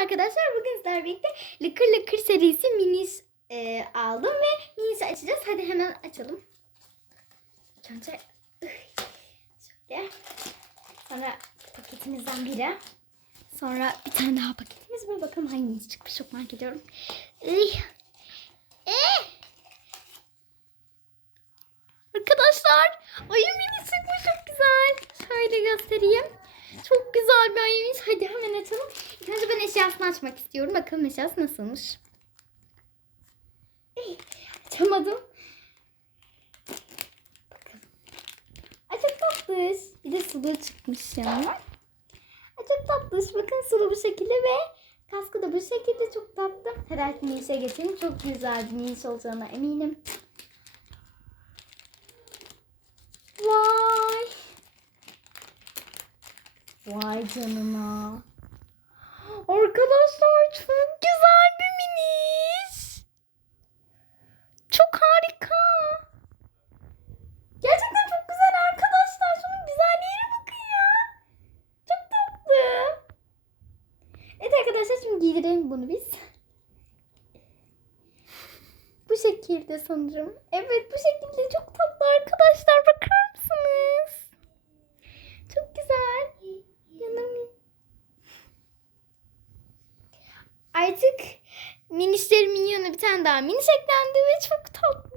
arkadaşlar. Bugün sizlerle birlikte Lıkır Lıkır serisi minis e, aldım ve minisi açacağız. Hadi hemen açalım. Önce şöyle. Sonra paketimizden biri. Sonra bir tane daha paketimiz var. Bakalım hangisi çıkmış. Çok merak ediyorum. Iy. Arkadaşlar ayı minisi bu çok güzel. Şöyle göstereyim. Çok güzel bir ayıymış. Hadi hemen açalım. İlk önce ben eşyasını açmak istiyorum. Bakalım eşyası nasılmış. Ey, açamadım. Bakalım. Ay çok tatlış. Bir de sulu çıkmış yani. Ay çok tatlış. Bakın sulu bu şekilde ve kaskı da bu şekilde çok tatlı. Artık minişe geçelim. Çok güzel bir miniş olacağına eminim. Vay. Vay canına. Arkadaşlar çok güzel bir miniş. Çok harika. Gerçekten çok güzel arkadaşlar. Şunun güzelliğine bakın ya. Çok tatlı. Evet arkadaşlar şimdi giydirelim bunu biz. Bu şekilde sanırım. Evet bu şekilde çok tatlı arkadaşlar. Minişlerimin yanına bir tane daha miniş eklendi ve çok tatlı.